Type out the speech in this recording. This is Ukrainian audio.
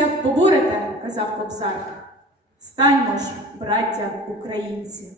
українця поборете, казав кобзар. Станьмо ж, браття українці.